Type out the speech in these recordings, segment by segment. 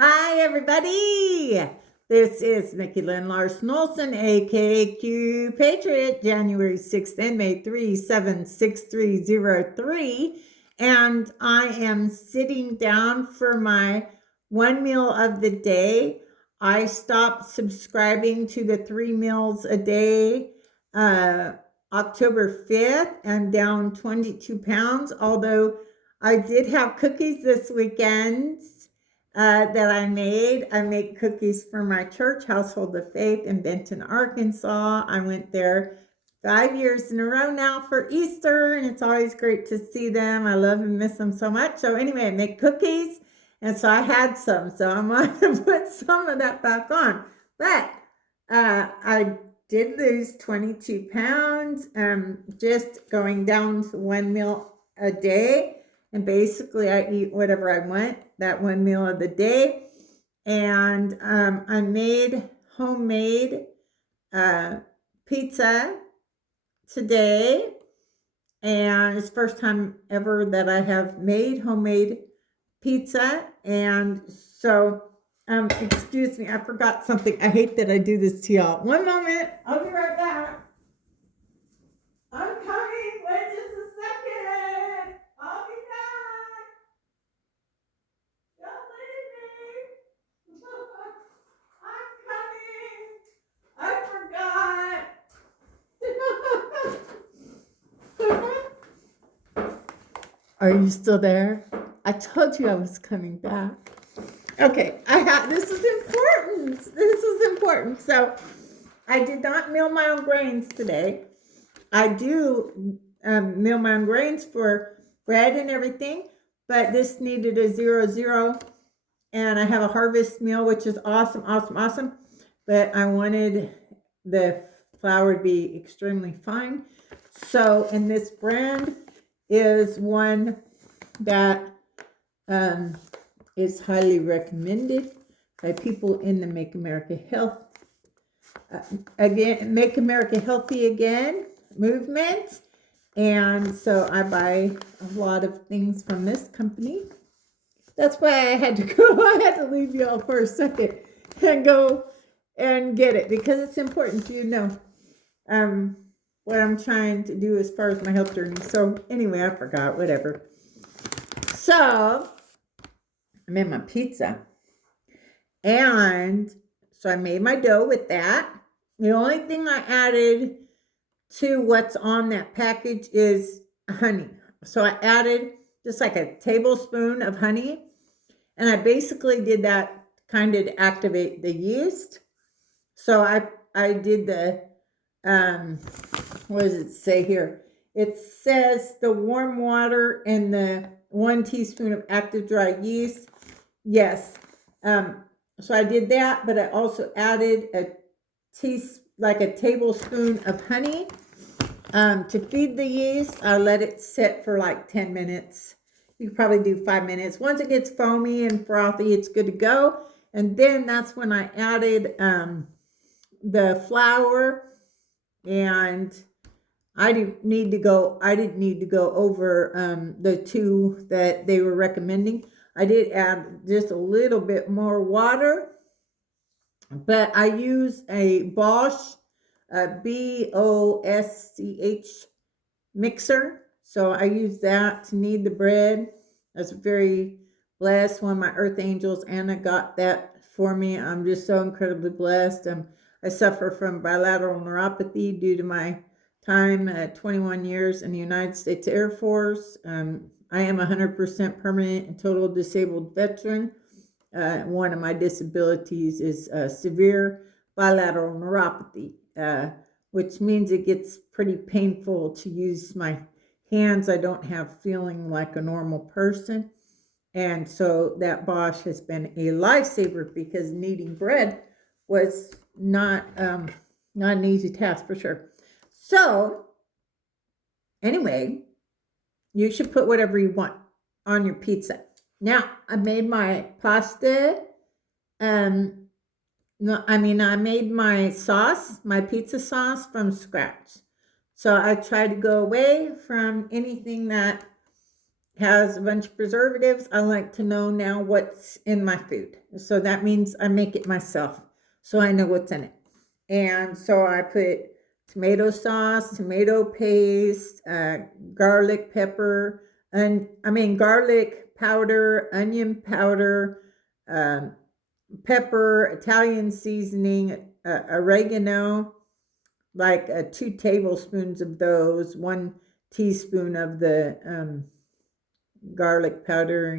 Hi, everybody. This is Mickey Lynn Larson-Olson, aka Q Patriot, January 6th and May 376303. And I am sitting down for my one meal of the day. I stopped subscribing to the 3 meals a day October 5th. I'm down 22 pounds, although I did have cookies this weekend that I made. I make cookies for my church, Household of Faith in Benton, Arkansas. I went there 5 years in a row now for Easter, and it's always great to see them. I love and miss them so much. So anyway, I make cookies, and so I had some. So I'm going to put some of that back on. But I did lose 22 pounds, just going down to one meal a day. And basically, I eat whatever I want that one meal of the day. And I made homemade pizza today. And it's the first time ever that I have made homemade pizza. And so, excuse me, I forgot something. I hate that I do this to y'all. One moment. I'll be right back. I'm coming. Wait just a second. I'll be back. Don't leave me. I'm coming. I forgot. Are you still there? I told you I was coming back. Okay, this is important. This is important. So I did not mill my own grains today. I do mill my own grains for bread and everything, but this needed a 0-0, and I have a harvest meal, which is awesome, awesome, awesome. But I wanted the flour to be extremely fine. So, and this brand is one that is highly recommended by people in the Make America Healthy Again movement. And so I buy a lot of things from this company. That's why I had to go. I had to leave y'all for a second and go and get it, because it's important to know what I'm trying to do as far as my health journey. So anyway, I forgot, whatever. So I made my pizza, and so I made my dough with that. The only thing I added to what's on that package is honey. So I added just like a tablespoon of honey, and I basically did that kind of to activate the yeast. So I did the what does it say here? It says the warm water and the 1 teaspoon of active dry yeast. Yes. So I did that, but I also added a tablespoon of honey to feed the yeast. I let it sit for like 10 minutes. You could probably do 5 minutes. Once it gets foamy and frothy, it's good to go. And then that's when I added the flour, and I didn't need to go over the two that they were recommending. I did add just a little bit more water, but I use a Bosch BOSCH mixer. So I use that to knead the bread. I was very blessed. One of my earth angels, Anna, got that for me. I'm just so incredibly blessed. I suffer from bilateral neuropathy due to my time at 21 years in the United States Air Force. I am 100% permanent and total disabled veteran. One of my disabilities is severe bilateral neuropathy, which means it gets pretty painful to use my hands. I don't have feeling like a normal person. And so that Bosch has been a lifesaver, because kneading bread was not an easy task for sure. So anyway, you should put whatever you want on your pizza. Now, I made my pasta. I made my sauce, my pizza sauce, from scratch. So I try to go away from anything that has a bunch of preservatives, I like to know now what's in my food. So that means I make it myself. So I know what's in it. And so I put tomato sauce, tomato paste, garlic pepper, and garlic powder, onion powder, um, pepper, Italian seasoning, oregano, like 2 tablespoons of those, 1 teaspoon of the garlic powder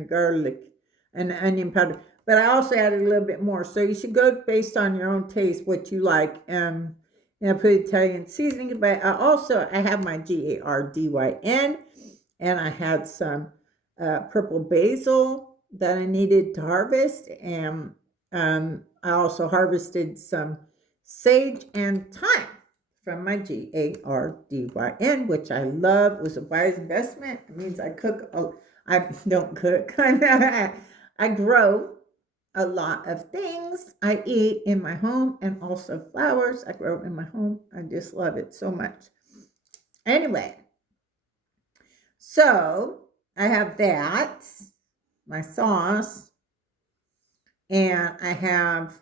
and onion powder. But I also added a little bit more. So you should go based on your own taste, what you like. And I put Italian seasoning, but I have my GARDYN, and I had some purple basil that I needed to harvest. And I also harvested some sage and thyme from my GARDYN, which I love. It was a wise investment. It means I cook. I don't cook. I grow a lot of things I eat in my home, and also flowers I grow in my home. I just love it so much. Anyway, so I have that, my sauce, and I have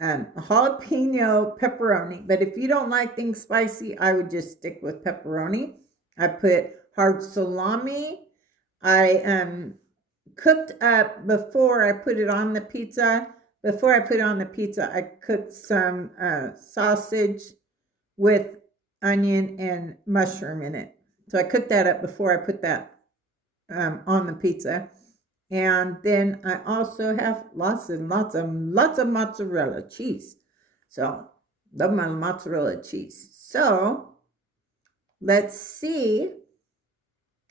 a jalapeno pepperoni. But if you don't like things spicy, I would just stick with pepperoni. I put hard salami. I cooked up before I put it on the pizza. Before I put it on the pizza, I cooked some sausage with onion and mushroom in it. So I cooked that up before I put that on the pizza. And then I also have lots of mozzarella cheese. So love my mozzarella cheese. So let's see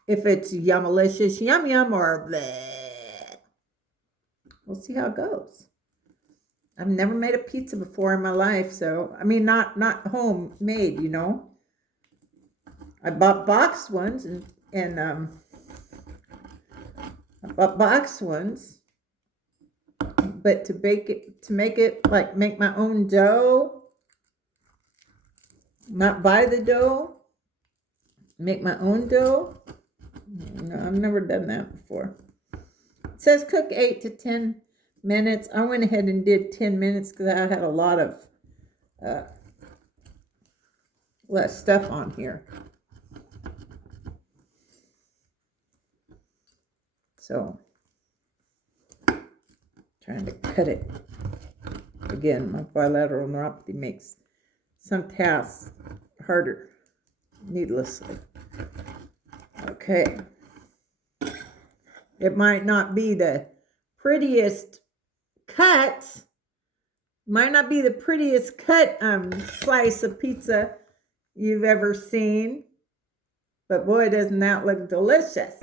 if it's yumalicious, yum yum, or bleh. We'll see how it goes. I've never made a pizza before in my life, so not homemade, I bought boxed ones and I bought boxed ones, but to make it like make my own dough, not buy the dough, make my own dough. No, I've never done that before. It says cook 8 to 10 minutes. I went ahead and did 10 minutes because I had a lot of less stuff on here. So, trying to cut it. Again, my bilateral neuropathy makes some tasks harder needlessly. Okay. It might not be the prettiest cut. Slice of pizza you've ever seen. But boy, doesn't that look delicious.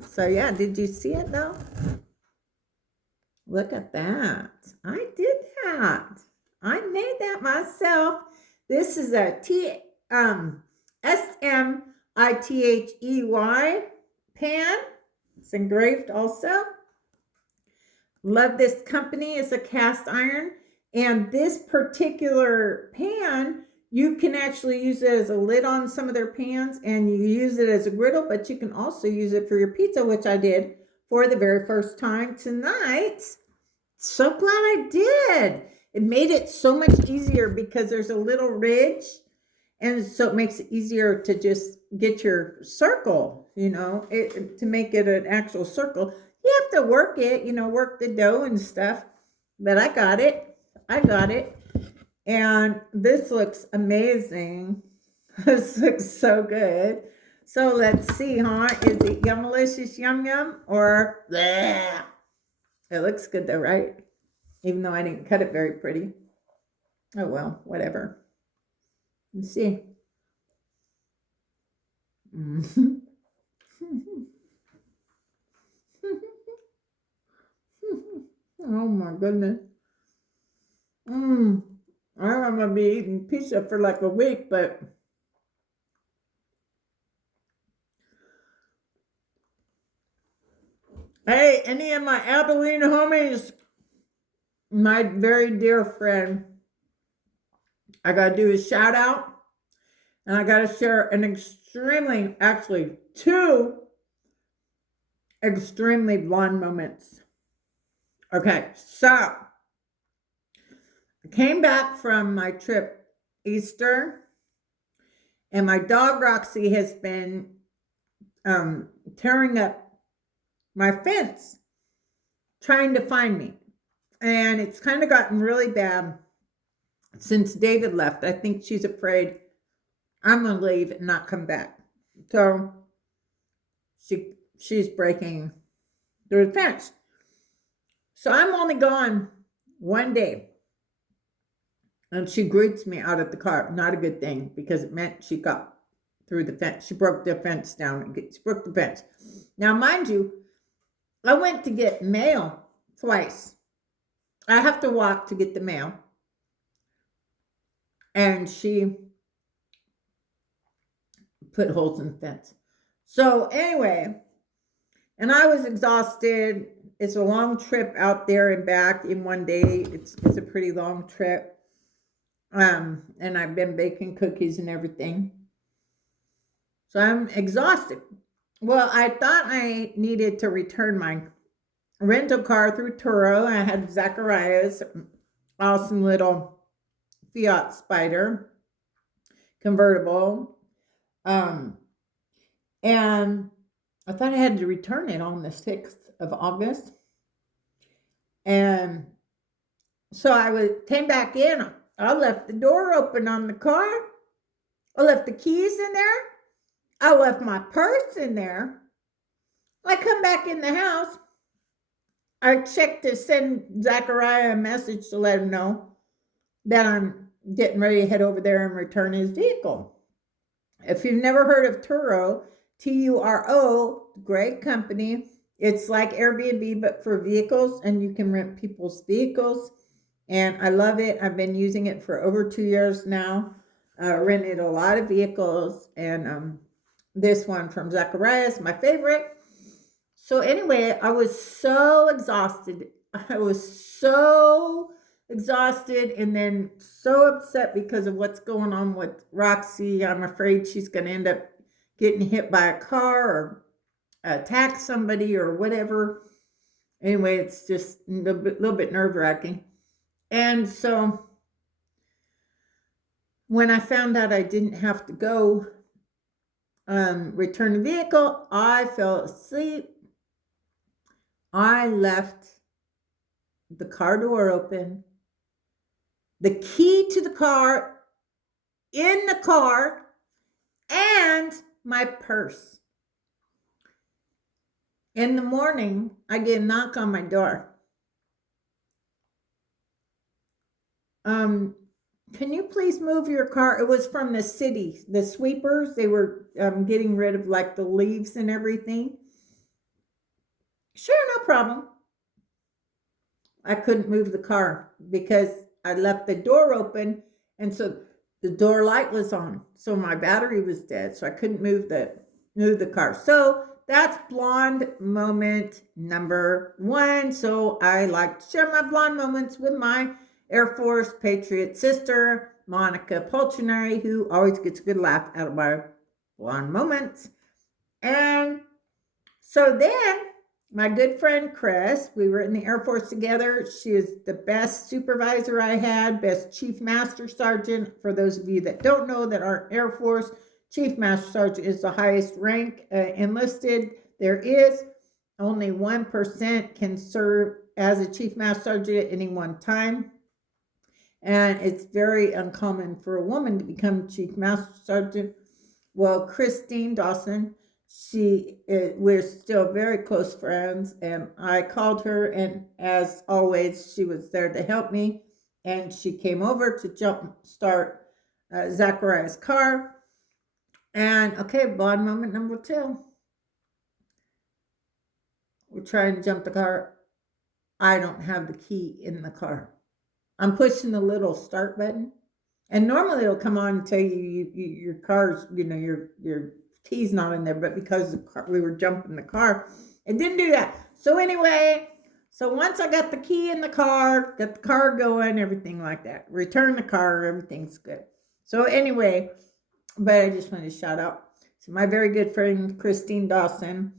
So yeah, did you see it though? Look at that. I did that. I made that myself. This is a SMITHEY pan. It's engraved also. Love this company. It's a cast iron. And this particular pan, you can actually use it as a lid on some of their pans, and you use it as a griddle, but you can also use it for your pizza, which I did for the very first time tonight. So glad I did. It made it so much easier because there's a little ridge, and so it makes it easier to just get your circle, to make it an actual circle. You have to work it, work the dough and stuff, but I got it. And this looks amazing. This looks so good. So let's see, huh? Is it yumalicious yum yum or bleh? It looks good though, right? Even though I didn't cut it very pretty. Oh well, whatever. Let's see. Oh my goodness. I'm gonna be eating pizza for like a week, but hey, any of my Abilene homies, my very dear friend, I gotta do a shout out, and I gotta share two extremely blonde moments. Okay, so I came back from my trip Easter, and my dog Roxy has been tearing up my fence trying to find me. And it's kind of gotten really bad since David left. I think she's afraid I'm going to leave and not come back. So she's breaking the fence. So I'm only gone one day. And she greets me out of the car. Not a good thing, because it meant she got through the fence. She broke the fence down. She broke the fence. Now, mind you, I went to get mail twice. I have to walk to get the mail. And she put holes in the fence. So anyway, and I was exhausted. It's a long trip out there and back in one day. It's a pretty long trip. And I've been baking cookies and everything. So I'm exhausted. Well, I thought I needed to return my rental car through Turo. I had Zachariah's awesome little Fiat Spider convertible. And I thought I had to return it on the 6th of August. And so came back in. I left the door open on the car. I left the keys in there. I left my purse in there. I come back in the house. I checked to send Zachariah a message to let him know that I'm getting ready to head over there and return his vehicle. If you've never heard of Turo, Turo, great company. It's like Airbnb, but for vehicles, and you can rent people's vehicles. And I love it. I've been using it for over 2 years now. Rented a lot of vehicles, and this one from Zachariah is my favorite. So anyway, I was so exhausted. And then so upset because of what's going on with Roxy. I'm afraid she's going to end up getting hit by a car or attack somebody or whatever. Anyway, it's just a little bit nerve-wracking. And so when I found out I didn't have to go return the vehicle, I fell asleep. I left the car door open, the key to the car in the car, and my purse. In the morning, I get a knock on my door. Can you please move your car? It was from the city, the sweepers. They were getting rid of like the leaves and everything. Sure, no problem. I couldn't move the car because I left the door open, and so the door light was on. So my battery was dead, so I couldn't move the car. So that's blonde moment number 1. So I like to share my blonde moments with my Air Force Patriot sister, Monica Polchinary, who always gets a good laugh out of my blonde moments. And so then my good friend Chris, we were in the Air Force together. She is the best supervisor I had, best Chief Master Sergeant. For those of you that don't know that aren't Air Force, Chief Master Sergeant is the highest rank enlisted there is. Only 1% can serve as a Chief Master Sergeant at any one time. And it's very uncommon for a woman to become Chief Master Sergeant. Well, Christine Dawson, we're still very close friends, and I called her, and as always, she was there to help me, and she came over to jump start Zachariah's car. And okay, blonde moment number 2. We're trying to jump the car. I don't have the key in the car. I'm pushing the little start button, and normally it'll come on and tell you your car's, your key's not in there, but because we were jumping the car, it didn't do that. So anyway, once I got the key in the car, got the car going, everything like that, return the car, everything's good. So anyway, but I just wanted to shout out to my very good friend Christine Dawson.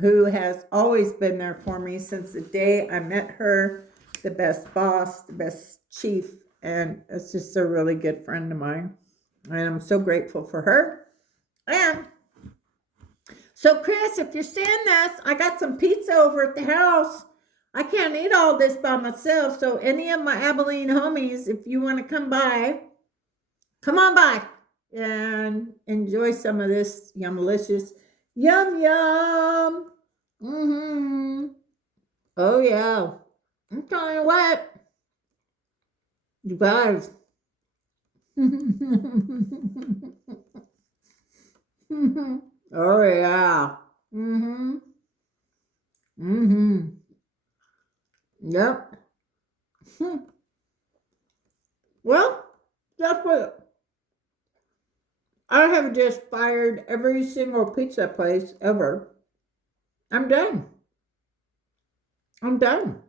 who has always been there for me since the day I met her. The best boss, the best chief, and it's just a really good friend of mine. And I'm so grateful for her. And so, Chris, if you're seeing this, I got some pizza over at the house. I can't eat all this by myself. So, any of my Abilene homies, if you want to come by, come on by and enjoy some of this yummalicious. Yum, yum. Mm-hmm. Oh, yeah. I'm telling you what, you guys. Oh, yeah. Mm-hmm. Mm-hmm. Yep. Well, guess what? I have just fired every single pizza place ever. I'm done. I'm done.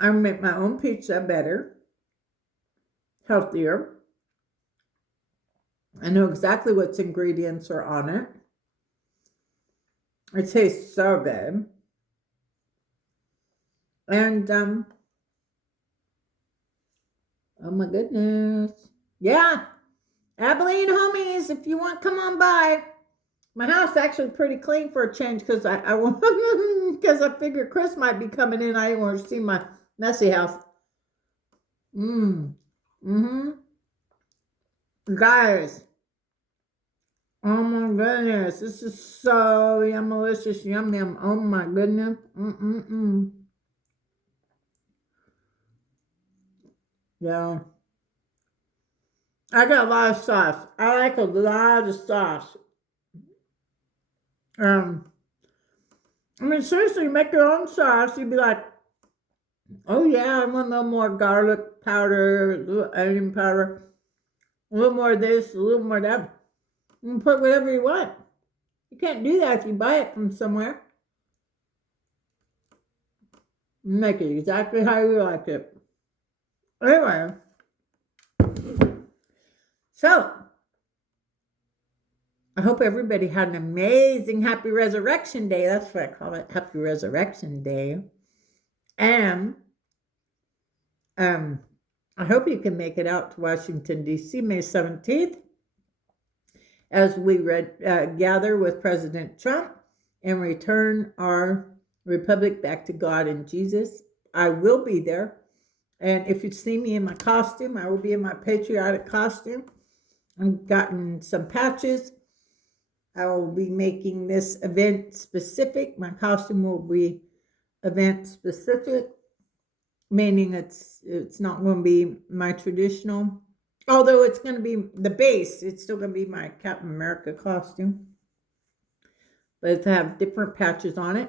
I make my own pizza better, healthier. I know exactly what ingredients are on it. It tastes so good. And oh my goodness. Yeah. Abilene homies, if you want, come on by. My house actually pretty clean for a change because I because I figured Chris might be coming in. I didn't want to see my messy house. Mm-hmm. Guys. Oh my goodness. This is so yummalicious. Yum yum. Oh my goodness. Mm-mm-mm. Yeah. I got a lot of sauce. I like a lot of sauce. I mean, seriously, make your own sauce. You'd be like, oh yeah, I want a little more garlic powder, a little onion powder, a little more of this, a little more of that. You can put whatever you want. You can't do that if you buy it from somewhere. Make it exactly how you like it. Anyway, so I hope everybody had an amazing Happy Resurrection Day. That's what I call it, Happy Resurrection Day. And I hope you can make it out to Washington, D.C. May 17th as we gather with President Trump and return our republic back to God and Jesus. I will be there. And if you see me in my costume, I will be in my patriotic costume. I've gotten some patches. I will be making this event specific. My costume will be event specific, meaning it's not going to be my traditional, although it's going to be the base. It's still going to be my Captain America costume, but it's have different patches on it.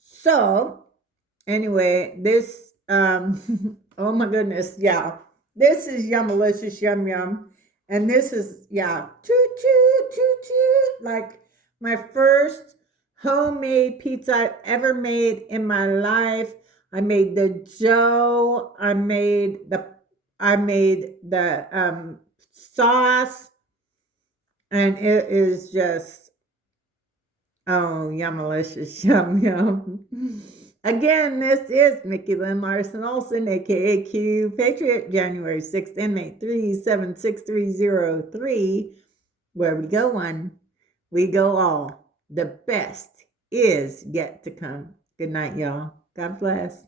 So anyway, this oh my goodness, yeah, this is yummalicious, yum yum. And this is, yeah, toot, toot, toot, toot, like my first homemade pizza I've ever made in my life. I made the dough. I made the sauce, and it is just, oh, yummalicious, yum yum. Again, this is Mickey Lynn Larson-Olson, aka Q Patriot, January 6th, inmate 376303. Where we go one, we go all. The best is yet to come. Good night, y'all. God bless.